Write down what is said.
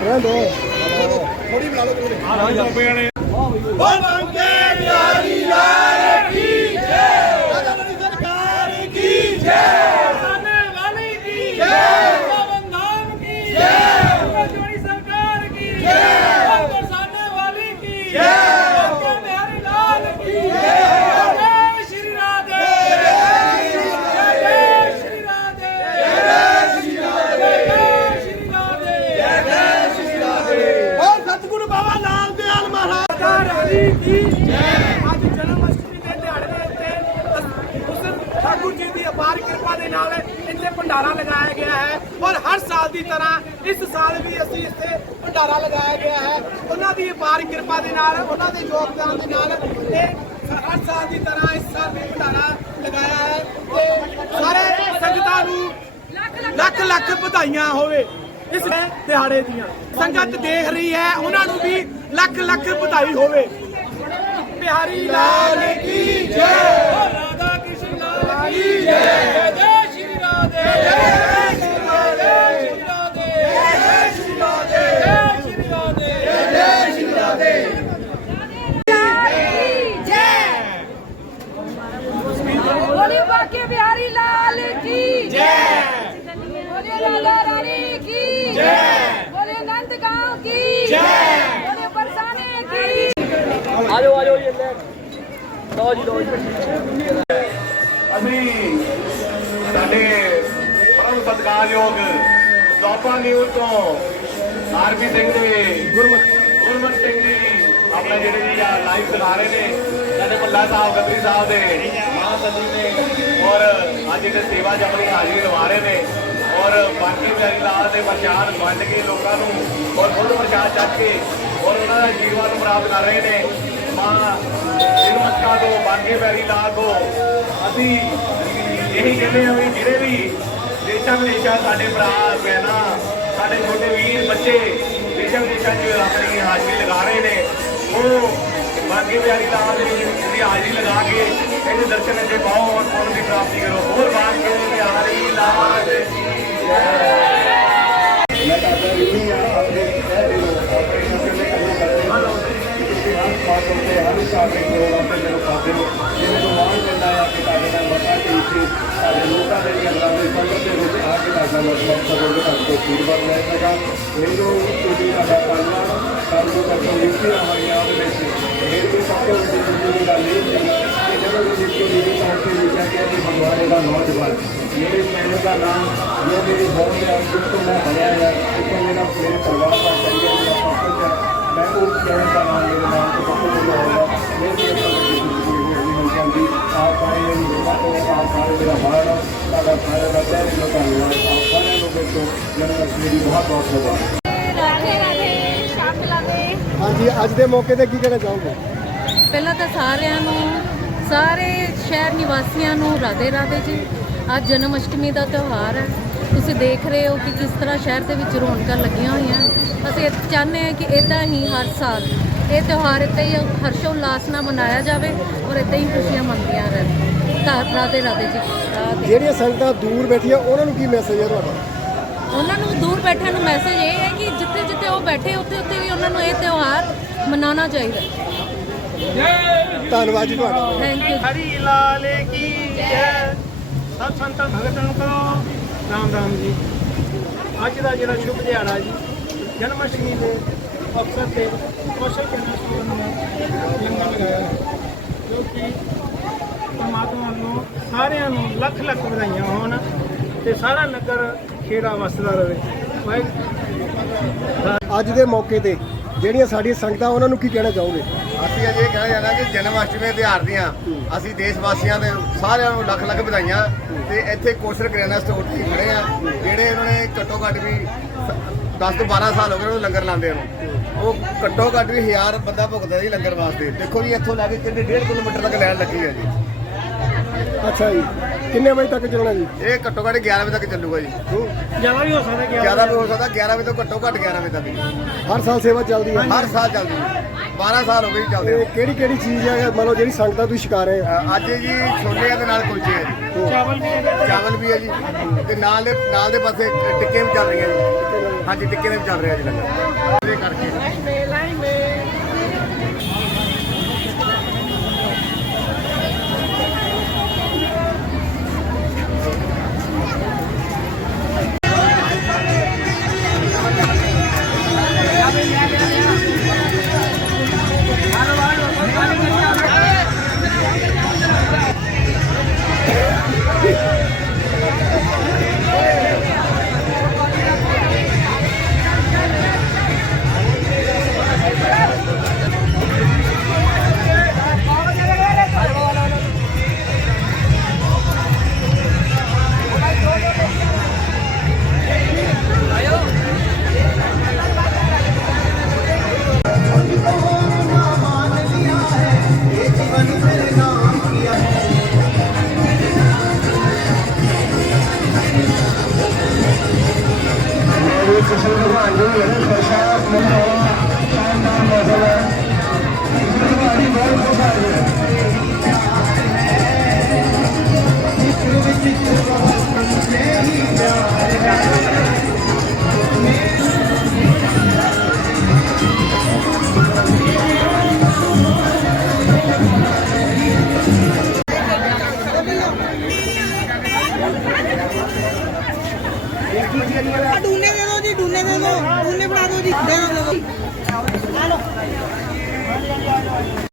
ਰਹਿਣ ਦੋ। ਥੋੜੀ ਬਣਾ ਲਓ ਕੋਲੇ ਹਾਂ ਬਾਬੇ ਨੇ ਵਾਹ ਅਪਾਰ ਕਿਰਪਾ ਦੇ ਨਾਲ ਇੱਥੇ ਭੰਡਾਰਾ ਲਗਾਇਆ ਗਿਆ ਹੈ ਔਰ ਹਰ ਸਾਲ ਦੀ ਤਰ੍ਹਾਂ ਇਸ ਸਾਲ ਵੀ ਅਸੀਂ ਇੱਥੇ ਭੰਡਾਰਾ ਲਗਾਇਆ ਗਿਆ ਹੈ। ਉਹਨਾਂ ਦੀ ਅਪਾਰ ਕਿਰਪਾ ਦੇ ਨਾਲ, ਉਹਨਾਂ ਦੇ ਯੋਗਦਾਨ ਦੇ ਨਾਲ ਇਹ ਹਰ ਸਾਲ ਦੀ ਤਰ੍ਹਾਂ ਇਸ ਸਾਲ ਵੀ ਭੰਡਾਰਾ ਲਗਾਇਆ ਹੈ ਤੇ ਸਾਰੇ ਸੰਗਤਾਂ ਨੂੰ ਲੱਖ ਲੱਖ ਵਧਾਈਆਂ ਹੋਵੇ ਇਸ ਦਿਹਾੜੇ ਦੀਆਂ। ਸੰਗਤ ਦੇਖ ਰਹੀ ਹੈ, ਉਹਨਾਂ ਨੂੰ ਵੀ ਲੱਖ ਲੱਖ ਵਧਾਈ ਹੋਵੇ। ਬਿਹਾਰੀ ਲਾਲ ਕੀ ਅਸੀਂ ਸਾਡੇ ਪਰਮ ਸਤਿਕਾਰਯੋਗ ਦੋਪਾ ਨਿਊਜ਼ ਤੋਂ ਆਰਪੀ ਸਿੰਘ ਦੇ ਗੁਰਮੁਖ ਗੁਰਮੁਖ ਸਿੰਘ ਜੀ ਆਪਣਾ ਜਿਹੜੇ ਲਾਈਵ ਦਿਖਾ ਰਹੇ ਨੇ, ਸਾਡੇ ਮੱਲਾ ਸਾਹਿਬ ਗੱਬਰੀ ਸਾਹਿਬ ਦੇ ਮਾਂ ਸਦੀ ਨੇ, ਔਰ ਅੱਜ ਇਹਦੇ ਸੇਵਾ 'ਚ ਆਪਣੀ ਹਾਜ਼ਰੀ ਲਵਾ ਰਹੇ ਨੇ, ਔਰ ਬਾਕੀ ਪਿਆਰੀ ਲਾਲ ਦੇ ਪ੍ਰਸ਼ਾਦ ਵੰਡ ਕੇ ਲੋਕਾਂ ਨੂੰ ਔਰ ਖੁਦ ਪ੍ਰਸ਼ਾਦ ਚੱਕ ਕੇ ਔਰ ਉਹਨਾਂ ਦਾ ਆਸ਼ੀਰਵਾਦ ਪ੍ਰਾਪਤ ਕਰ ਰਹੇ ਨੇ। ਮਾਂ ਇਹਨੂੰ ਅੱਖਾਂ ਤੋਂ ਬਾਗੇ ਪਿਆਰੀ ਲਾ ਤੋਂ ਅਸੀਂ ਇਹੀ ਕਹਿੰਦੇ ਹਾਂ ਵੀ ਜਿਹੜੇ ਵੀ ਦੇਸ਼ਾਂ ਵਿਦੇਸ਼ਾਂ ਸਾਡੇ ਭਰਾ, ਭੈਣਾਂ, ਸਾਡੇ ਛੋਟੇ ਵੀਰ, ਬੱਚੇ ਦੇਸ਼ਾਂ ਵਿਦੇਸ਼ਾਂ 'ਚ ਆਪਣੀ ਹਾਜ਼ਰੀ ਲਗਾ ਰਹੇ ਨੇ। ਉਹ ਬਾਗੇ ਪਿਆਰੀ ਲਾਲ ਦੀ ਦੀ ਹਾਜ਼ਰੀ ਲਗਾ ਕੇ ਇਹਦੇ ਦਰਸ਼ਨ ਇੱਥੇ ਪਾਓ ਔਰ ਪੁੰਨ ਦੀ ਪ੍ਰਾਪਤੀ ਕਰੋ। ਹੋਰ ਬਾਗੇ ਪਿਆਰੀ ਲਾਲ ਦੀ। ਮੈਂ ਉੱਤੇ ਹਰ ਸਾਲ ਦੇ ਪ੍ਰੋਗਰਾਮ ਤੇ ਮੈਨੂੰ ਪਾਦੇ ਹੋ ਜਿਵੇਂ ਤੋਂ ਮਾਣ ਮਿਲਦਾ ਆ ਕਿ ਤੁਹਾਡੇ ਨਾਲ ਮੱਥਾ ਟੇਕ ਕੇ ਸਾਡੇ ਲੋਕਾਂ ਦੇ ਅੰਦਰਾਂ ਦੇ ਸੰਗਤ ਦੇ ਵਿੱਚ ਆ ਕੇ ਤੁਹਾਡਾ ਮਤਲਬ ਸਭੋ ਦੇ ਘਰ ਤੋਂ ਫੀਡਬੈਕ ਲੈ ਸਕਾਂ ਇਹ ਜੋ ਤੁਸੀਂ ਦਾ ਪਾਲਣਾ ਕਰ ਜੋ ਕਰ ਤੋਂ ਲਿਖੀ ਹੋਈਆਂ ਉਹਦੇ ਵਿੱਚ ਇਹ ਵੀ ਸਭ ਤੋਂ ਵੱਡੀ ਜ਼ਿੰਦਗੀ ਦਾ ਲੀਡ ਹੈ ਕਿ ਜਦੋਂ ਵੀ ਜਿਸ ਨੂੰ ਲਿਖੀ ਤਾਂ ਉੱਥੇ ਲਿਖਿਆ ਹਾਂਜੀ ਅੱਜ ਦੇ ਮੌਕੇ ਤੇ ਕੀ ਕਹਿਣਾ ਚਾਹੋਗੇ? ਪਹਿਲਾਂ ਤਾਂ ਸਾਰਿਆਂ ਨੂੰ ਸਾਰੇ ਸ਼ਹਿਰ ਨਿਵਾਸੀਆਂ ਨੂੰ ਰਾਧੇ ਰਾਧੇ ਜੀ ਅੱਜ ਜਨਮ ਅਸ਼ਟਮੀ ਦਾ ਤਿਉਹਾਰ ਹੈ। ਤੁਸੀਂ ਦੇਖ ਰਹੇ ਹੋ ਕਿ ਕਿਸ ਤਰ੍ਹਾਂ ਸ਼ਹਿਰ ਦੇ ਵਿੱਚ ਰੌਣਕਾਂ ਲੱਗੀਆਂ ਹੋਈਆਂ। ਅਸੀਂ ਇਹ ਚਾਹੁੰਦੇ ਹਾਂ ਕਿ ਇਦਾਂ ਹੀ ਹਰ ਸਾਲ ਇਹ ਤਿਉਹਾਰ ਇੱਦਾਂ ਹੀ ਹਰਸ਼ੋਉਲਾਸ ਨਾਲ ਮਨਾਇਆ ਜਾਵੇ ਔਰ ਇਦਾਂ ਹੀ ਖੁਸ਼ੀਆਂ ਮੰਨਦੀਆਂ ਰਹਿਣ। ਤਾਂ ਰਾਧੇ ਰਾਧੇ ਜੀ ਜਿਹੜੀਆਂ ਸੰਗਤਾਂ ਦੂਰ ਬੈਠੀਆਂ ਉਹਨਾਂ ਨੂੰ ਕੀ ਮੈਸੇਜ ਹੈ ਤੁਹਾਡਾ? ਉਹਨਾਂ ਨੂੰ ਦੂਰ ਬੈਠਿਆਂ ਨੂੰ ਮੈਸੇਜ ਇਹ ਹੈ ਕਿ ਜਿੱਥੇ ਜਿੱਥੇ ਉਹ ਬੈਠੇ ਉੱਥੇ ਉੱਥੇ ਵੀ ਉਹਨਾਂ ਨੂੰ ਇਹ ਤਿਉਹਾਰ ਮਨਾਉਣਾ ਚਾਹੀਦਾ। ਧੰਨਵਾਦ ਜੀ ਤੁਹਾਡਾ। ਥੈਂਕ ਯੂ ਹਰੀ ਲਾਲ ਕੀ ਜੈ ਸਤ ਸੰਤਾਂ ਭਗਤਾਂ ਕੋ ਰਾਮ ਰਾਮ ਜੀ। ਅੱਜ ਦਾ ਜਿਹੜਾ ਸ਼ੁਭ ਦਿਹਾੜਾ ਜੀ ਜਨਮ ਅਸ਼ਟਮੀ ਦੇ ਅਵਸਰ ਤੇ ਕੌਸ਼ਲ ਕੇਂਦਰ ਸਕੂਲ ਨੂੰ ਲੰਗਰ ਲਗਾਇਆ ਹੈ ਜੋ ਕਿ ਪਰਮਾਤਮਾ ਨੂੰ ਸਾਰਿਆਂ ਨੂੰ ਲੱਖ ਲੱਖ ਵਧਾਈਆਂ ਹੋਣ ਤੇ ਸਾਰਾ ਨਗਰ ਖੇੜਾ ਵਸਦਾ ਰਹੇ। ਅੱਜ ਦੇ ਮੌਕੇ ਤੇ ਜਿਹੜੀਆਂ ਸਾਡੀਆਂ ਸੰਗਤਾਂ, ਉਹਨਾਂ ਨੂੰ ਕੀ ਕਹਿਣਾ ਚਾਹੋਗੇ? ਅਸੀਂ ਅਜੇ ਕਹਿਣਾ ਚਾਹੁੰਦਾ ਕਿ ਜਨਮ ਅਸ਼ਟਮੀ ਦੇ ਤਿਉਹਾਰ ਦੀਆਂ ਅਸੀਂ ਦੇਸ਼ ਵਾਸੀਆਂ ਦੇ ਸਾਰਿਆਂ ਨੂੰ ਲੱਖ ਲੱਖ ਵਧਾਈਆਂ ਤੇ ਇੱਥੇ ਕੋਸ਼ਰ ਕਰਿਆਨਾ ਸਟੋਰ ਤੇ ਖੜੇ ਆ, ਜਿਹੜੇ ਇਹਨਾਂ ਨੇ ਘੱਟੋ ਘੱਟ ਵੀ 10 ਤੋਂ 12 ਸਾਲ ਹੋ ਗਏ ਉਹਨੂੰ ਲੰਗਰ ਲਾਉਂਦੇ ਨੂੰ। ਉਹ ਘੱਟੋ ਘੱਟ ਵੀ 1000 ਬੰਦਾ ਭੁਗਤਦਾ ਜੀ ਲੰਗਰ ਵਾਸਤੇ। ਦੇਖੋ ਜੀ, ਇੱਥੋਂ ਲੈ ਕੇ ਕਿੰਨੇ 1.5 ਕਿਲੋਮੀਟਰ ਤੱਕ ਲੈਣ ਲੱਗੀ ਹੈ ਜੀ। ਅੱਛਾ ਜੀ। ਕਿੰਨੇ ਵਜੇ ਤੱਕ ਚੱਲਣਾ ਜੀ? ਇਹ ਘੱਟੋ ਘੱਟ 11 ਵਜੇ ਤੱਕ ਚੱਲੂਗਾ ਜੀ। ਜ਼ਿਆਦਾ ਵੀ ਹੋ ਸਕਦਾ ਕਿ ਜ਼ਿਆਦਾ ਵੀ ਹੋ ਸਕਦਾ 11 ਵਜੇ ਤੋਂ ਘੱਟੋ ਘੱਟ 11 ਵਜੇ ਤੱਕ। ਹਰ ਸਾਲ ਸੇਵਾ ਚੱਲਦੀ ਹੈ। ਹਰ ਸਾਲ ਚੱਲਦੀ ਹੈ। 12 ਸਾਲ ਹੋ ਗਏ ਜੀ ਚੱਲਦੇ ਤੇ ਕਿਹੜੀ ਕਿਹੜੀ ਚੀਜ਼ ਹੈ? ਮੰਨ ਲਓ ਜਿਹੜੀ ਸੰਗਤਾਂ ਤੁਸੀਂ ਛਕਾ ਰਹੇ ਅ, ਅੱਜ ਜੀ ਛੋਲੇ ਦੇ ਨਾਲ ਕੁਲਚੇ ਹੈ ਜੀ। ਚਾਵਲ ਵੀ ਚਾਵਲ ਵੀ ਹੈ ਜੀ। ਤੇ ਨਾਲ ਦੇ ਨਾਲ ਦੇ ਪਾਸੇ ਟਿੱਕੇ ਵੀ ਚੱਲ ਰਹੀਆਂ ਜੀ। ਹਾਂਜੀ ਟਿੱਕੇ ਦੇ ਵੀ ਚੱਲ ਰਿਹਾ ਜੀ ਲੰਗਰ ਇਹਦੇ ਕਰਕੇ।